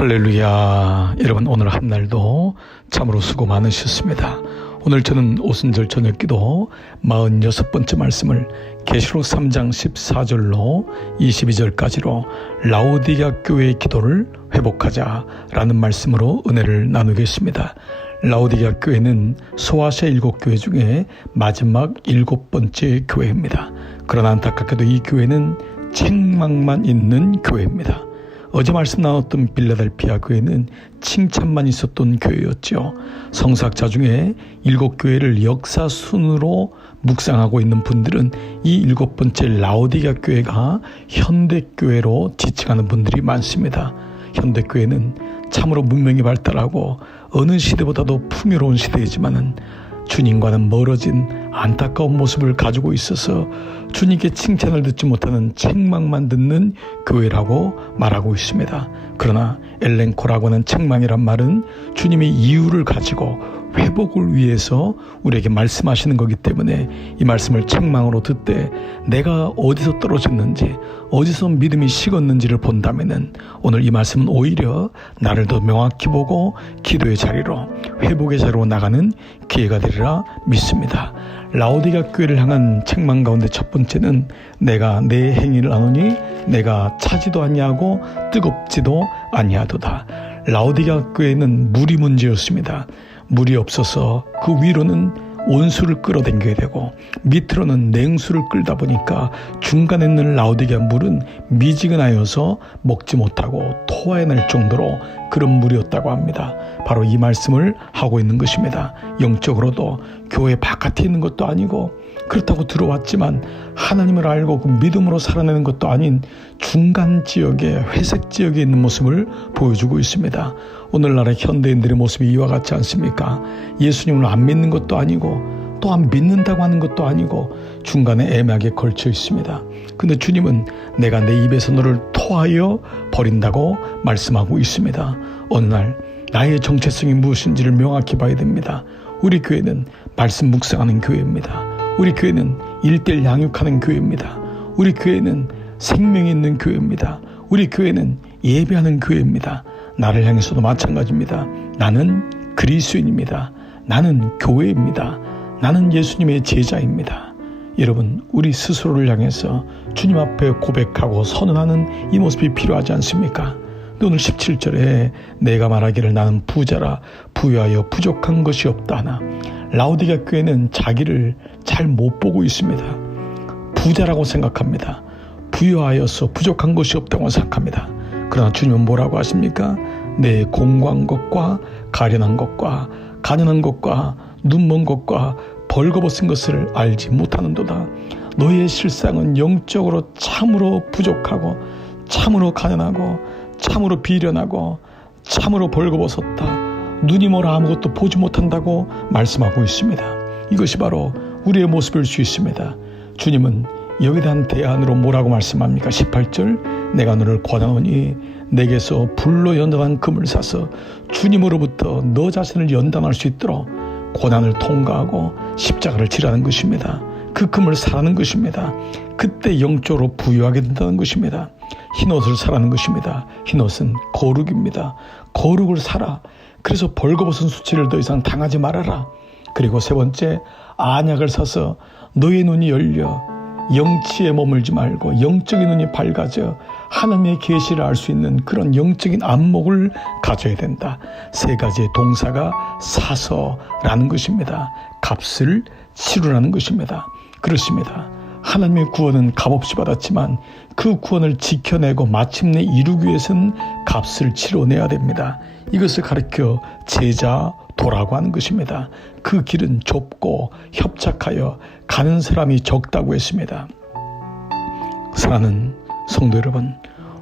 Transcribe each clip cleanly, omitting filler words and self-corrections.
할렐루야. 여러분, 오늘 한 날도 참으로 수고 많으셨습니다. 오늘 저는 오순절 저녁기도 46번째 말씀을 계시록 3장 14절로 22절까지로 라오디게아 교회의 기도를 회복하자라는 말씀으로 은혜를 나누겠습니다. 라오디게아 교회는 소아시아 7교회 중에 마지막 7번째 교회입니다. 그러나 안타깝게도 이 교회는 책망만 있는 교회입니다. 어제 말씀 나눴던 빌라델피아 교회는 칭찬만 있었던 교회였죠. 성사학자 중에 7교회를 역사순으로 묵상하고 있는 분들은 이 7번째 라오디게아 교회가 현대교회로 지칭하는 분들이 많습니다. 현대교회는 참으로 문명이 발달하고 어느 시대보다도 풍요로운 시대이지만은 주님과는 멀어진 안타까운 모습을 가지고 있어서 주님께 칭찬을 듣지 못하는 책망만 듣는 교회라고 말하고 있습니다. 그러나 엘렌코라고 하는 책망이란 말은 주님의 이유를 가지고 회복을 위해서 우리에게 말씀하시는 거기 때문에 이 말씀을 책망으로 듣되 내가 어디서 떨어졌는지 어디서 믿음이 식었는지를 본다면은 오늘 이 말씀은 오히려 나를 더 명확히 보고 기도의 자리로 회복의 자리로 나가는 기회가 되리라 믿습니다. 라오디게아 교회를 향한 책망 가운데 첫 번째는 내가 내 행위를 아노니 내가 차지도 아니하고 뜨겁지도 아니하도다. 라오디게아 교회는 물이 문제였습니다. 물이 없어서 그 위로는 온수를 끌어당겨야 되고 밑으로는 냉수를 끌다 보니까 중간에 있는 라오디게아 물은 미지근하여서 먹지 못하고 토해낼 정도로 그런 물이었다고 합니다. 바로 이 말씀을 하고 있는 것입니다. 영적으로도 교회 바깥에 있는 것도 아니고 그렇다고 들어왔지만 하나님을 알고 그 믿음으로 살아내는 것도 아닌 중간 지역에 회색 지역에 있는 모습을 보여주고 있습니다. 오늘날의 현대인들의 모습이 이와 같지 않습니까? 예수님을 안 믿는 것도 아니고 또한 믿는다고 하는 것도 아니고 중간에 애매하게 걸쳐 있습니다. 근데 주님은 내가 내 입에서 너를 토하여 버린다고 말씀하고 있습니다. 어느 날 나의 정체성이 무엇인지를 명확히 봐야 됩니다. 우리 교회는 말씀 묵상하는 교회입니다. 우리 교회는 1:1 양육하는 교회입니다. 우리 교회는 생명이 있는 교회입니다. 우리 교회는 예배하는 교회입니다. 나를 향해서도 마찬가지입니다. 나는 그리스도인입니다. 나는 교회입니다. 나는 예수님의 제자입니다. 여러분, 우리 스스로를 향해서 주님 앞에 고백하고 선언하는 이 모습이 필요하지 않습니까? 오늘 17절에 내가 말하기를 나는 부자라 부유하여 부족한 것이 없다 하나. 라오디게아 교회는 자기를 잘 못 보고 있습니다. 부자라고 생각합니다. 부유하여서 부족한 것이 없다고 생각합니다. 그러나 주님은 뭐라고 하십니까? 내 공고한 것과 가련한 것과 가난한 것과 눈먼 것과 벌거벗은 것을 알지 못하는도다. 너의 실상은 영적으로 참으로 부족하고 참으로 가난하고 참으로 비련하고 참으로 벌거벗었다. 눈이 멀어 아무것도 보지 못한다고 말씀하고 있습니다. 이것이 바로 우리의 모습일 수 있습니다. 주님은 여기에 대한 대안으로 뭐라고 말씀합니까? 18절 내가 너를 권하노니 내게서 불로 연단한 금을 사서 주님으로부터 너 자신을 연단할 수 있도록 고난을 통과하고 십자가를 지라는 것입니다. 그 금을 사라는 것입니다. 그때 영적으로 부유하게 된다는 것입니다. 흰옷을 사라는 것입니다. 흰옷은 거룩입니다. 거룩을 사라. 그래서 벌거벗은 수치를 더 이상 당하지 말아라. 그리고 세 번째, 안약을 사서 너의 눈이 열려 영치에 머물지 말고 영적인 눈이 밝아져 하나님의 계시를 알 수 있는 그런 영적인 안목을 가져야 된다. 세 가지의 동사가 사서라는 것입니다. 값을 치르라는 것입니다. 그렇습니다. 하나님의 구원은 값없이 받았지만 그 구원을 지켜내고 마침내 이루기 위해서는 값을 치러내야 됩니다. 이것을 가르쳐 제자도라고 하는 것입니다. 그 길은 좁고 협착하여 가는 사람이 적다고 했습니다. 사랑하는 성도 여러분,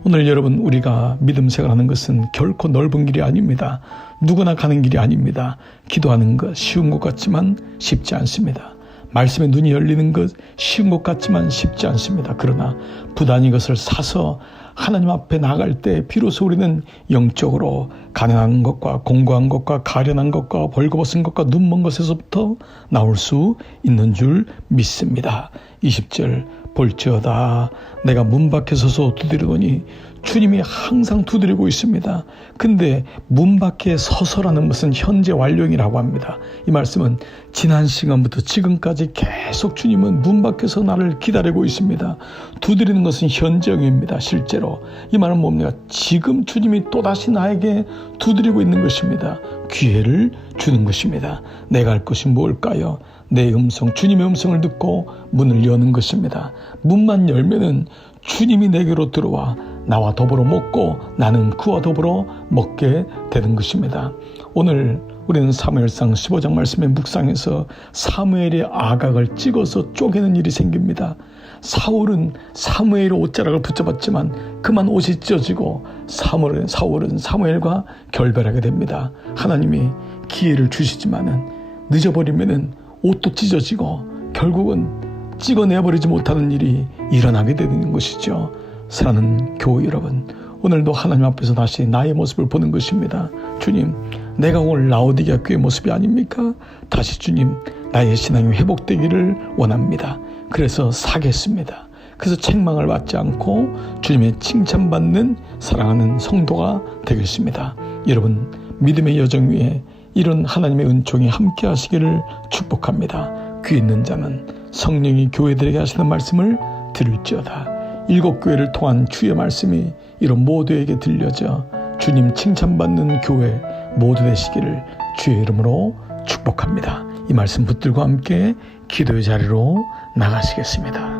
오늘 여러분 우리가 믿음 생활하는 것은 결코 넓은 길이 아닙니다. 누구나 가는 길이 아닙니다. 기도하는 것 쉬운 것 같지만 쉽지 않습니다. 말씀에 눈이 열리는 것 쉬운 것 같지만 쉽지 않습니다. 그러나 부단히 이것을 사서 하나님 앞에 나갈 때 비로소 우리는 영적으로 가난한 것과 공고한 것과 가련한 것과 벌거벗은 것과 눈먼 것에서부터 나올 수 있는 줄 믿습니다. 20절 볼지어다 내가 문 밖에 서서 두드리더니 주님이 항상 두드리고 있습니다. 근데 문 밖에 서서라는 것은 현재 완료형이라고 합니다. 이 말씀은 지난 시간부터 지금까지 계속 주님은 문 밖에서 나를 기다리고 있습니다. 두드리는 것은 현재형입니다. 실제로 이 말은 뭡니까? 지금 주님이 또다시 나에게 두드리고 있는 것입니다. 기회를 주는 것입니다. 내가 할 것이 뭘까요? 내 음성, 주님의 음성을 듣고 문을 여는 것입니다. 문만 열면은 주님이 내게로 들어와 나와 더불어 먹고 나는 그와 더불어 먹게 되는 것입니다. 오늘 우리는 사무엘상 15장 말씀의 묵상에서 사무엘의 아각을 찍어서 쪼개는 일이 생깁니다. 사울은 사무엘의 옷자락을 붙잡았지만 그만 옷이 찢어지고 사울은 사무엘과 결별하게 됩니다. 하나님이 기회를 주시지만은 늦어버리면은 옷도 찢어지고 결국은 찍어내버리지 못하는 일이 일어나게 되는 것이죠. 사랑하는 교회 여러분, 오늘도 하나님 앞에서 다시 나의 모습을 보는 것입니다. 주님, 내가 오늘 라오디게아 교회 모습이 아닙니까? 다시 주님, 나의 신앙이 회복되기를 원합니다. 그래서 사겠습니다. 그래서 책망을 받지 않고 주님의 칭찬받는 사랑하는 성도가 되겠습니다. 여러분, 믿음의 여정 위에 이런 하나님의 은총이 함께 하시기를 축복합니다. 귀 있는 자는 성령이 교회들에게 하시는 말씀을 들을지어다. 7교회를 통한 주의 말씀이 이런 모두에게 들려져 주님 칭찬받는 교회 모두 되시기를 주의 이름으로 축복합니다. 이 말씀 붙들고 함께 기도의 자리로 나가시겠습니다.